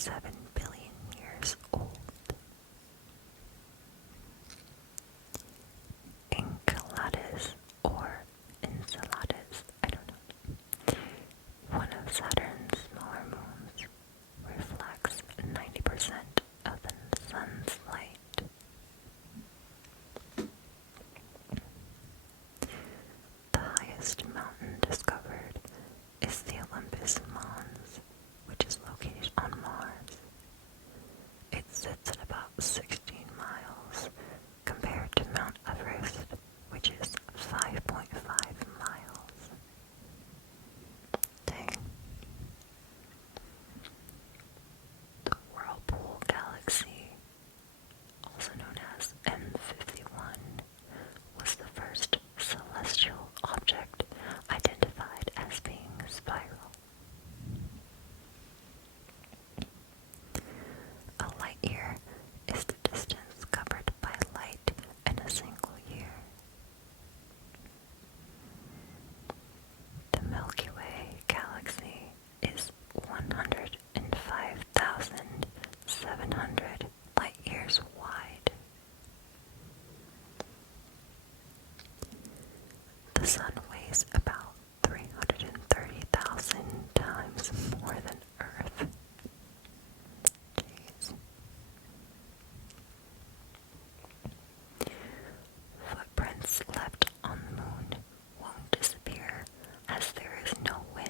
7 billion years old. Enceladus, or Enceladus, I don't know, one of Saturn's smaller moons, reflects 90% of the sun's light. The highest mountain discovered is the Olympus Mons, which is located on Mars. It sits at about 16 miles compared to Mount Everest, which is 5.5 miles. Dang. The Whirlpool Galaxy, also known as M51, was the first celestial object identified as being spiral. A light year is the distance covered by light in a single year. The Milky Way galaxy is 105,700 light years wide. The sun weighs about 330,000 times more than Earth. Jeez. Footprints left on the moon won't disappear as there is no wind.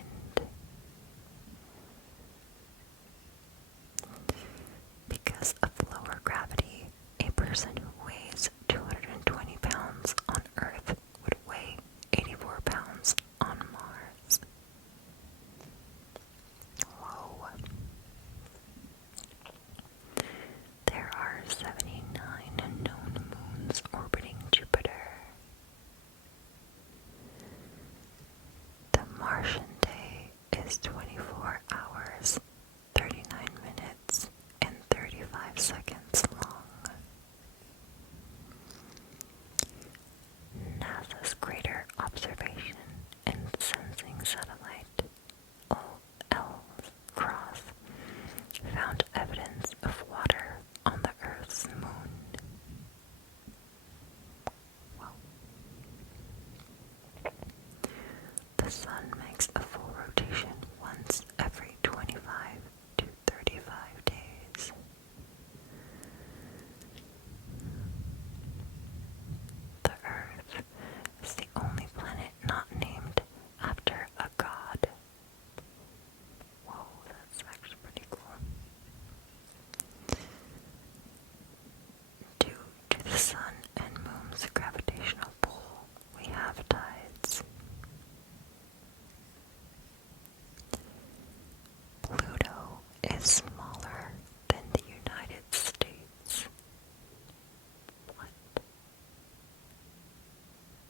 Because of lower gravity, a person who weighs 220 pounds on Earth would weigh 84 pounds on Mars. Whoa. There are 79 known moons orbiting Jupiter. The Martian day is 24 hours, 39 minutes, and 35 seconds long. NASA's Greater Observation and Sensing Satellite, L-CROSS, found evidence of water on the Earth's moon. Wow. The sun makes a full rotation once every 25 to 35 days. The Earth is the only planet not named after a god. Whoa, that's actually pretty cool. Due to the sun and moon's gravitational pull, we have tides. Pluto is smaller than the United States. What?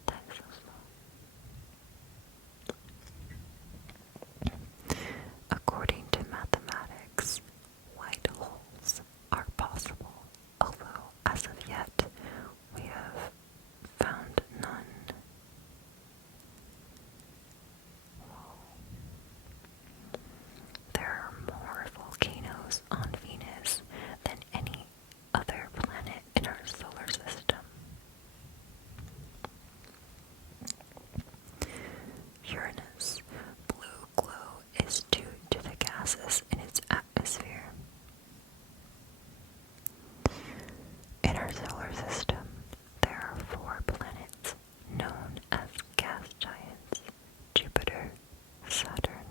That is so small. According to mathematics, white holes are possible, although as of yet we have found none. Whoa. There are more volcanoes on Venus than any other planet in our solar system. Uranus' blue glow is due to the gases in its atmosphere. In our solar system, there are 4 planets known as gas giants: Jupiter, Saturn,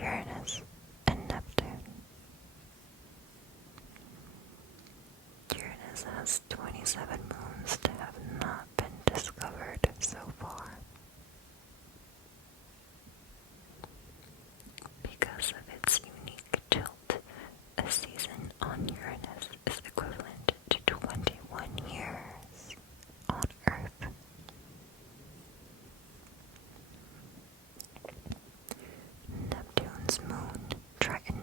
Uranus, and Neptune. Uranus has 27 moons that have not been discovered so far. Because of its unique tilt, a season on Uranus is equivalent to 21 years on Earth. Neptune's moon, Triton,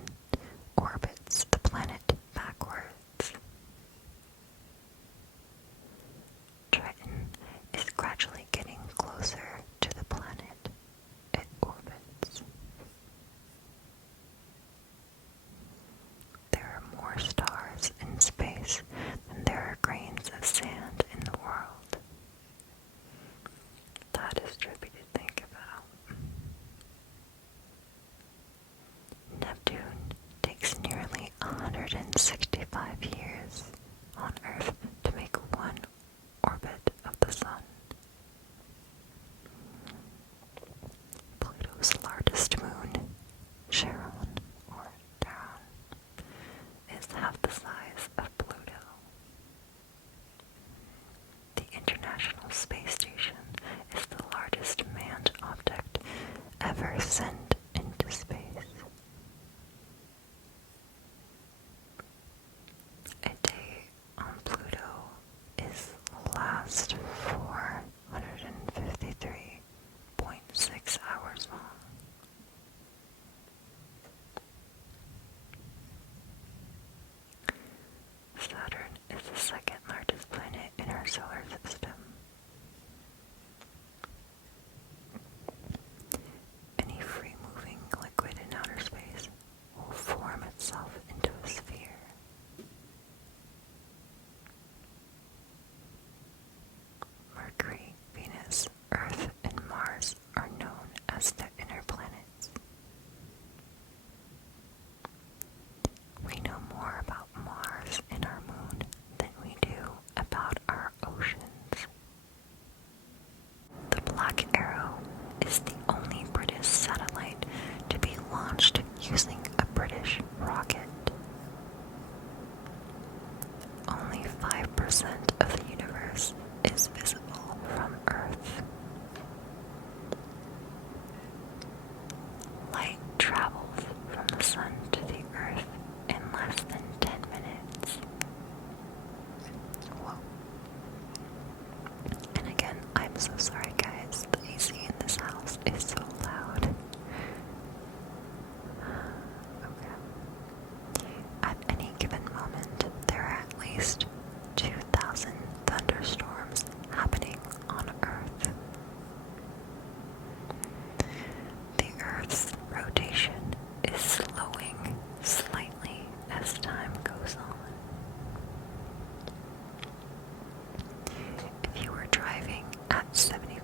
orbits the planet backwards. 65 years on Earth to make one orbit of the Sun. Pluto's largest moon, Charon, or Charon, is half the size of Pluto. The International Space Station is the largest manned object ever sent into space. A day on Pluto is last 453.6 hours long. Saturn is the second largest planet in our solar system. Any free-moving liquid in outer space will form itself into a sphere. Mercury, Venus, Earth, and Mars are known as the inner planets. We know more about Mars and our moon than we do about our oceans. The Black Arrow is the only British satellite to be launched using a British rocket. Only 5% of the universe is visible from Earth. Light travels from the sun to the Earth in less than 10 minutes. Whoa. And again, I'm so sorry guys, the AC in this house is so loud. Okay. At any given moment, there are at least 2,000 thunderstorms happening on Earth. The Earth's rotation is slowing slightly as time goes on. If you were driving at 70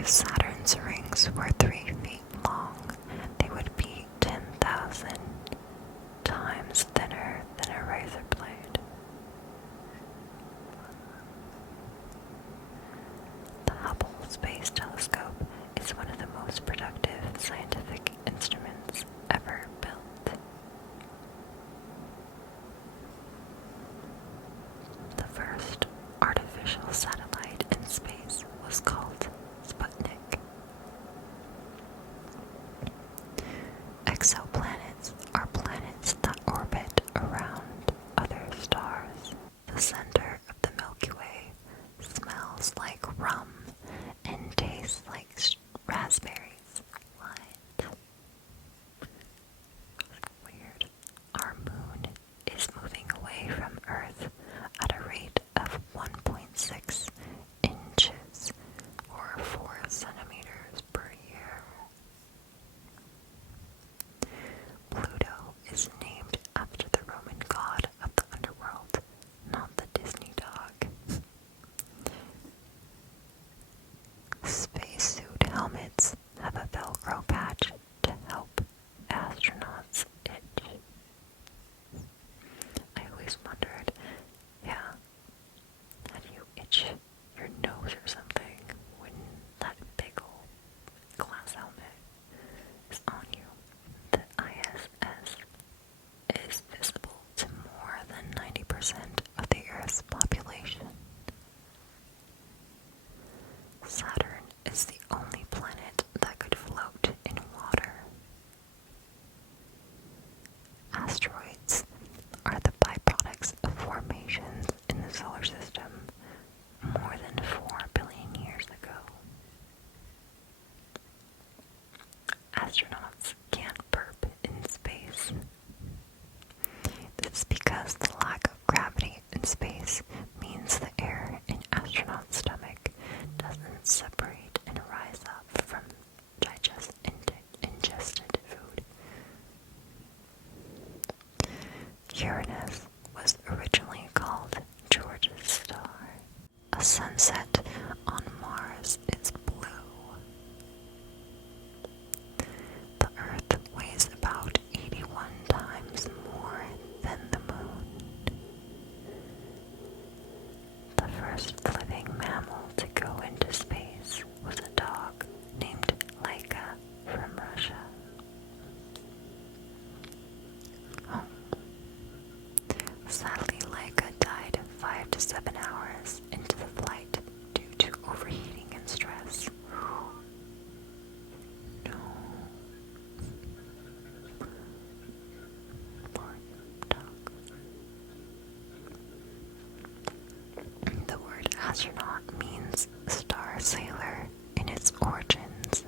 If Saturn's rings were 3 feet long, they would be 10,000 times thinner than a razor blade. The Hubble Space Telescope is one of the most productive scientific instruments ever built. The first artificial satellite in space was called Sputnik. Exoplanets are planets that orbit around other stars. The center of the Milky Way smells like rum and tastes like raspberries. What? Weird. Our moon is moving away from Earth at a rate of 1.6 inches or 4 centimeters per year. Pluto is named after the Roman god of the underworld, not the Disney dog. Spacesuit helmets have a Velcro patch to help astronauts itch. I always wondered, how do you itch your nose or something when that big old glass helmet is on you? The ISS is visible to more than 90% of the Earth's population. Saturn is the only planet that could float in water. Asteroids are the byproducts of formations in the solar system more than 4 billion years ago. Astronauts can't burp in space. This is because the lack of gravity in space means the air in astronauts' stomach doesn't separate and rise up from ingested food. Uranus was originally called George's star. A sunset on Mars is blue. The Earth weighs about 81 times more than the Moon. The first living mammal to go into space was a dog named Laika from Russia. Sadly, Laika died 5 to 7 hours into the flight due to overheating and stress. No. Poor dog. The word astronaut means star sailor in its origins.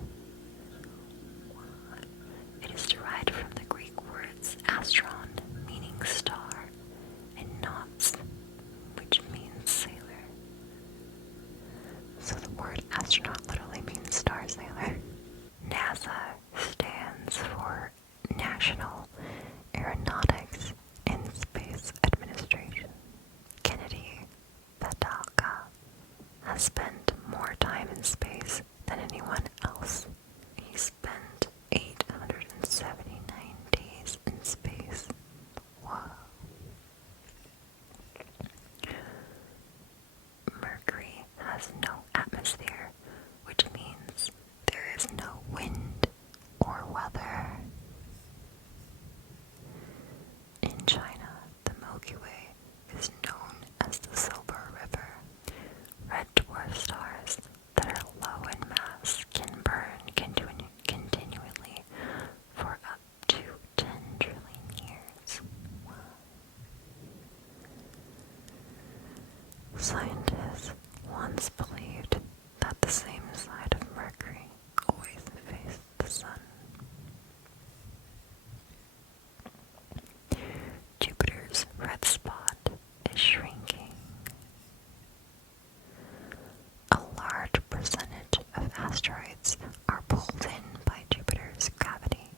It is derived from the Greek words astron, meaning star, and nauts, which means sailor. So the word astronaut literally means star sailor. NASA stands for National Aeronautics and Space Administration. Kennedy Padalka has spent more time in space than anyone else. He spent 879 days in space. Whoa. Mercury has no atmosphere, which means there is no wind or weather. In China, the Milky Way is known as the Silver River. Red dwarf stars that are low in mass can burn continually for up to 10 trillion years. Wow. Scientists once believed that the same side of Mercury always faced the sun. Jupiter's red spot is shrinking. A large percentage of asteroids are pulled in by Jupiter's gravity.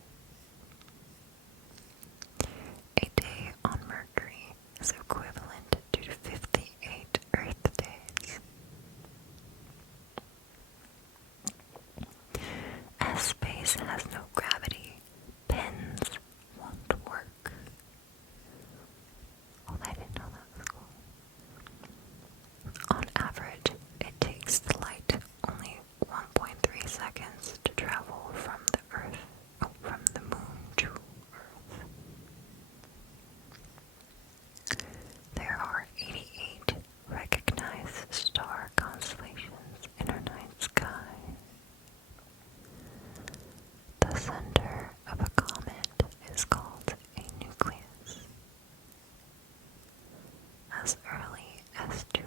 A day on Mercury is equivalent to 58 Earth days. as early as 2